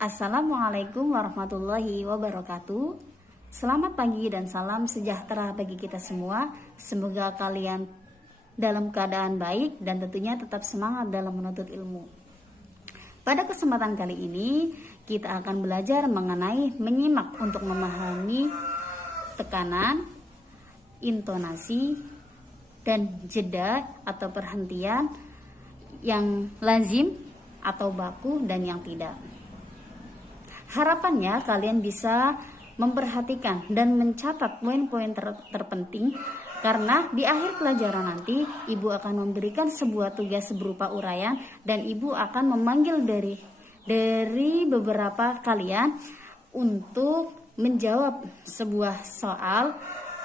Assalamualaikum warahmatullahi wabarakatuh. Selamat pagi dan salam sejahtera bagi kita semua. Semoga kalian dalam keadaan baik dan tentunya tetap semangat dalam menuntut ilmu. Pada kesempatan kali ini kita akan belajar mengenai menyimak untuk memahami tekanan, intonasi, dan jeda atau perhentian yang lazim atau baku dan yang tidak. Harapannya kalian bisa memperhatikan dan mencatat poin-poin terpenting, karena di akhir pelajaran nanti ibu akan memberikan sebuah tugas berupa uraian dan ibu akan memanggil dari beberapa kalian untuk menjawab sebuah soal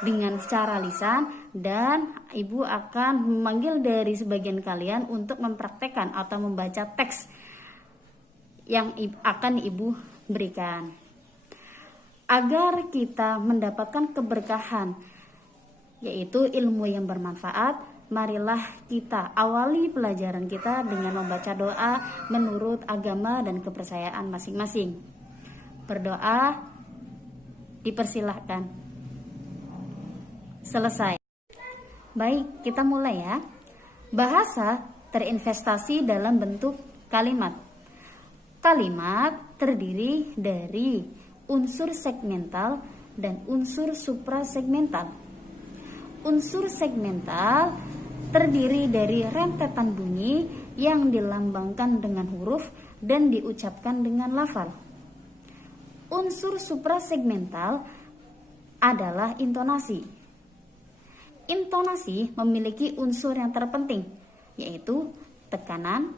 dengan cara lisan, dan ibu akan memanggil dari sebagian kalian untuk mempraktekkan atau membaca teks yang akan ibu berikan. Agar kita mendapatkan keberkahan, yaitu ilmu yang bermanfaat, marilah kita awali pelajaran kita dengan membaca doa menurut agama dan kepercayaan masing-masing. Berdoa dipersilahkan. Selesai. Baik, kita mulai ya. Bahasa terinvestasi dalam bentuk kalimat. Kalimat terdiri dari unsur segmental dan unsur suprasegmental. Unsur segmental terdiri dari rentetan bunyi yang dilambangkan dengan huruf dan diucapkan dengan lafal. Unsur suprasegmental adalah intonasi. Intonasi memiliki unsur yang terpenting, yaitu tekanan,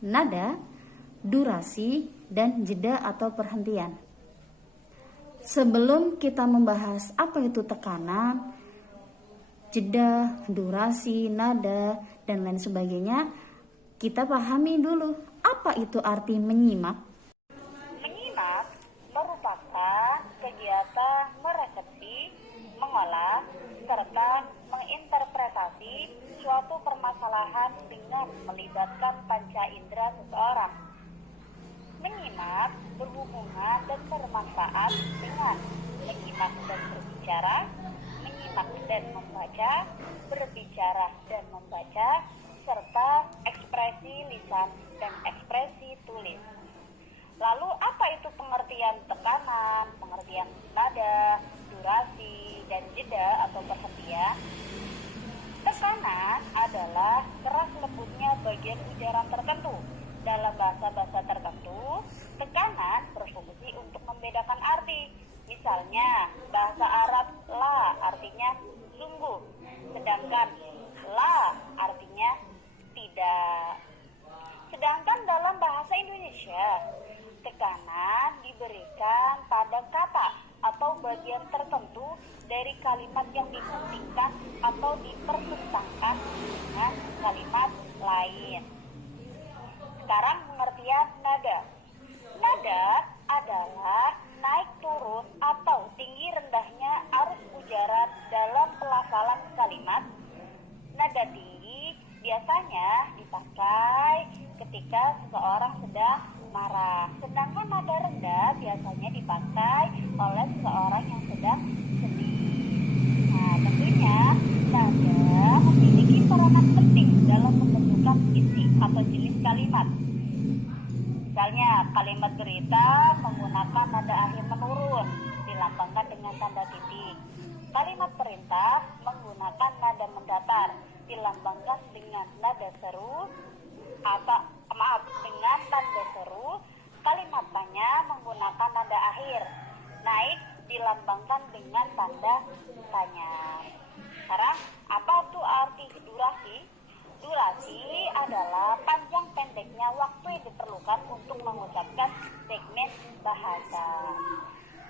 nada, durasi, dan jeda atau perhentian. Sebelum kita membahas apa itu tekanan, jeda, durasi, nada, dan lain sebagainya, kita pahami dulu apa itu arti menyimak. Menyimak merupakan kegiatan meresepsi, mengolah, serta menginterpretasi suatu permasalahan dengan melibatkan panca indera seseorang. Menyimak berhubungan dan bermanfaat dengan menyimak dan berbicara, menyimak dan membaca, berbicara dan membaca, serta ekspresi lisan dan ekspresi tulis. Lalu apa itu pengertian tekanan, pengertian nada, durasi, dan jeda atau perhentian? Tekanan adalah keras lembutnya bagian ujaran tertentu. Dalam bahasa-bahasa tertentu, tekanan berfungsi untuk membedakan arti. Misalnya, bahasa Arab la artinya sungguh, sedangkan la artinya tidak. Sedangkan dalam bahasa Indonesia, tekanan diberikan pada kata atau bagian tertentu dari kalimat yang dipentingkan atau dipertentangkan dengan kalimat lain. Sekarang pengertian nada. Nada adalah naik turun atau tinggi rendahnya arus ujaran dalam pelafalan kalimat. Nada tinggi biasanya dipakai ketika seseorang sedang marah, sedangkan nada rendah biasanya dipakai oleh seseorang yang sedang sedih. Nah, tentunya nada memiliki peranan penting dalam pembentukan isi atau jenis kalimat. Misalnya, kalimat berita menggunakan nada akhir menurun, dilambangkan dengan tanda titik. Kalimat perintah menggunakan nada mendatar, dilambangkan dengan nada seru dengan tanda seru. Kalimat tanya menggunakan nada akhir naik, dilambangkan dengan tanda tanya. Sekarang, apa itu arti durasi? Durasi adalah panjang pendeknya waktu yang diperlukan untuk mengucapkan segmen bahasa.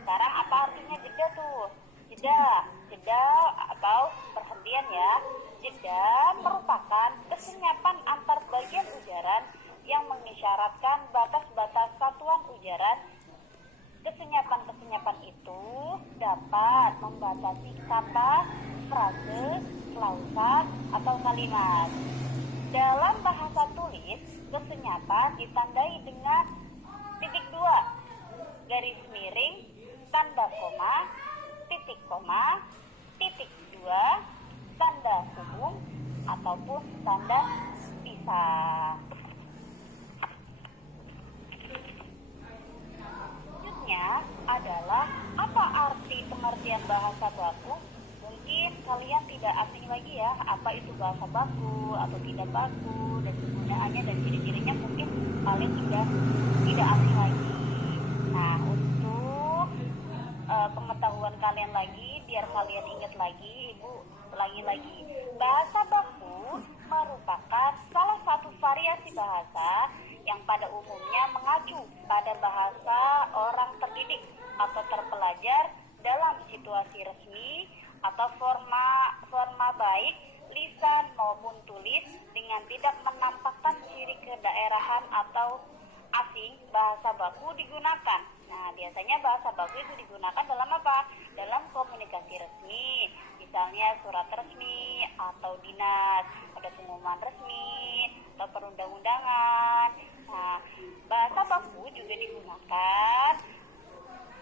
Sekarang apa artinya jeda tuh? Jeda atau perhentian ya. Jeda merupakan kesenyapan antar bagian ujaran yang mengisyaratkan batas-batas satuan ujaran. Kesenyapan-kesenyapan itu dapat membatasi kata, frase, klausa, atau kalimat. Dalam bahasa tulis, kesenyapan ditandai dengan titik dua ya apa itu bahasa baku atau tidak baku dan penggunaannya dan ciri-cirinya mungkin kalian sudah tidak asing lagi. Nah, untuk pengetahuan kalian lagi, biar kalian ingat lagi, Ibu ulangi lagi. Bahasa baku merupakan salah satu variasi bahasa yang pada umumnya mengacu pada bahasa orang terdidik atau terpelajar dalam situasi resmi atau forma baik lisan maupun tulis dengan tidak menampakkan ciri kedaerahan atau asing. Bahasa baku digunakan. Nah, biasanya bahasa baku itu digunakan dalam apa? Dalam komunikasi resmi, misalnya surat resmi atau dinas, ada pengumuman resmi atau perundang-undangan. Nah, bahasa baku juga digunakan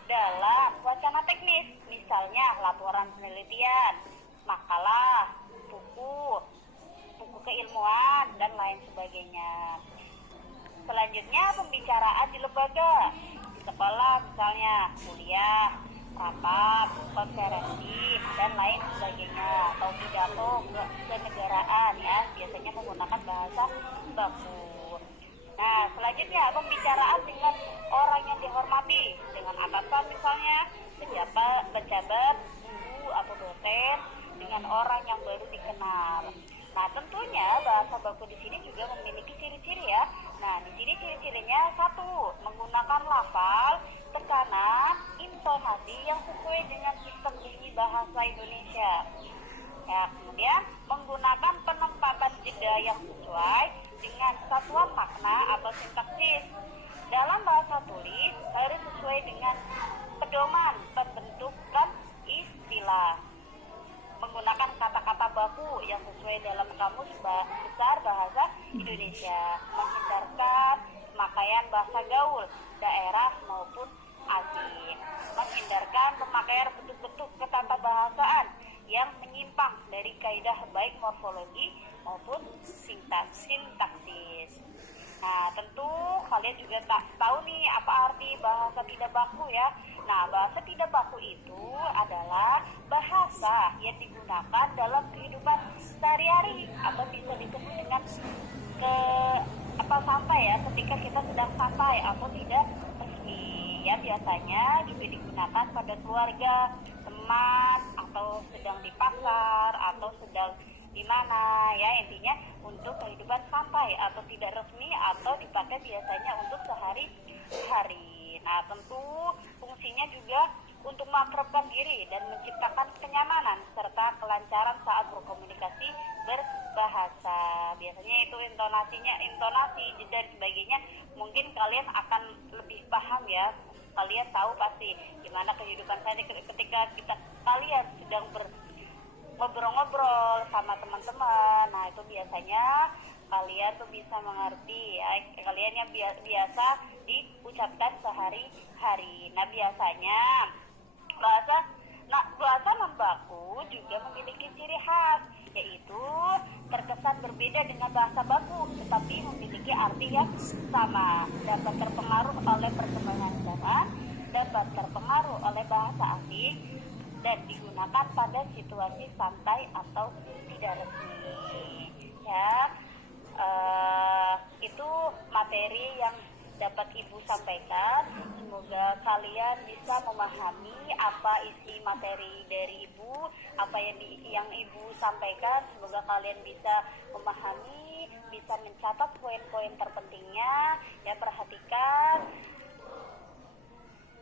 dalam wacana teknis, misalnya laporan penelitian, makalah, buku keilmuan, dan lain sebagainya. Selanjutnya, pembicaraan di lembaga, di sekolah misalnya, kuliah, rapat, konferensi, dan lain sebagainya, atau pidato kenegaraan ya, biasanya menggunakan bahasa baku. Nah, selanjutnya pembicaraan dengan orang yang dihormati, dengan atasan misalnya, pejabat, guru atau dosen, dengan orang yang baru dikenal. Nah, tentunya bahasa baku di sini juga memiliki ciri-ciri ya. Nah, di sini ciri-cirinya satu, menggunakan lafal, tekanan, intonasi yang sesuai dengan sistem bunyi bahasa Indonesia. Ya, kemudian menggunakan penempatan jeda yang sesuai dengan satuan makna atau sintaksis. Dalam bahasa tulis harus sesuai dengan pedoman pembentukan istilah. Menggunakan kata-kata baku yang sesuai dalam kamus besar bahasa Indonesia. Menghindarkan pemakaian bahasa gaul, daerah maupun asing. Menghindarkan pemakaian bentuk-bentuk ketatahahasaan yang menyimpang dari kaidah baik morfologi maupun sintaksis. Nah, tentu kalian juga tahu nih apa arti bahasa tidak baku ya. Nah, bahasa tidak baku itu adalah bahasa yang digunakan dalam kehidupan sehari-hari atau bisa disebut dengan santai ya, ketika kita sedang santai atau tidak resmi ya, biasanya juga digunakan pada keluarga, teman, atau sedang di pasar atau sedang di mana ya, intinya untuk kehidupan santai atau tidak resmi atau dipakai biasanya untuk sehari-hari. Nah, tentu fungsinya juga untuk mengakrabkan diri dan menciptakan kenyamanan serta kelancaran saat berkomunikasi berbahasa. Biasanya itu intonasi dan sebagainya mungkin kalian akan lebih paham ya. Kalian tahu pasti gimana kehidupan saya ketika kalian sedang ngobrol-ngobrol sama teman-teman. Nah, itu biasanya kalian tuh bisa mengerti ya, kalian yang biasa diucapkan sehari-hari. Nah, biasanya bahasa non-baku juga memiliki ciri khas, yaitu terkesan berbeda dengan bahasa baku, tetapi memiliki arti yang sama, dapat terpengaruh oleh perkembangan zaman, dapat terpengaruh oleh bahasa asing, dan digunakan pada situasi santai atau tidak resmi. Ya, itu materi yang dapat Ibu sampaikan. Semoga kalian bisa memahami apa isi materi dari Ibu, apa yang Ibu sampaikan. Semoga kalian bisa memahami, bisa mencatat poin-poin terpentingnya. Ya, perhatikan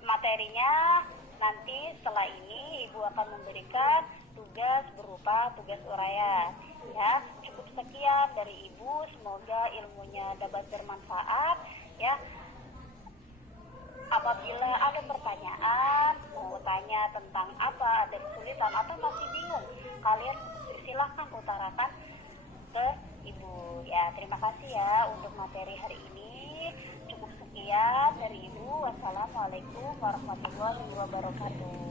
materinya. Nanti setelah ini Ibu akan memberikan tugas berupa tugas uraian. Ya, cukup sekian dari Ibu. Semoga ilmunya dapat bermanfaat. Ya, apabila ada pertanyaan, mau tanya tentang apa, ada kesulitan atau masih bingung, kalian silahkan utarakan ke Ibu. Ya, terima kasih ya untuk materi hari ini. Cukup sekian dari Ibu. Wassalamualaikum warahmatullahi wabarakatuh.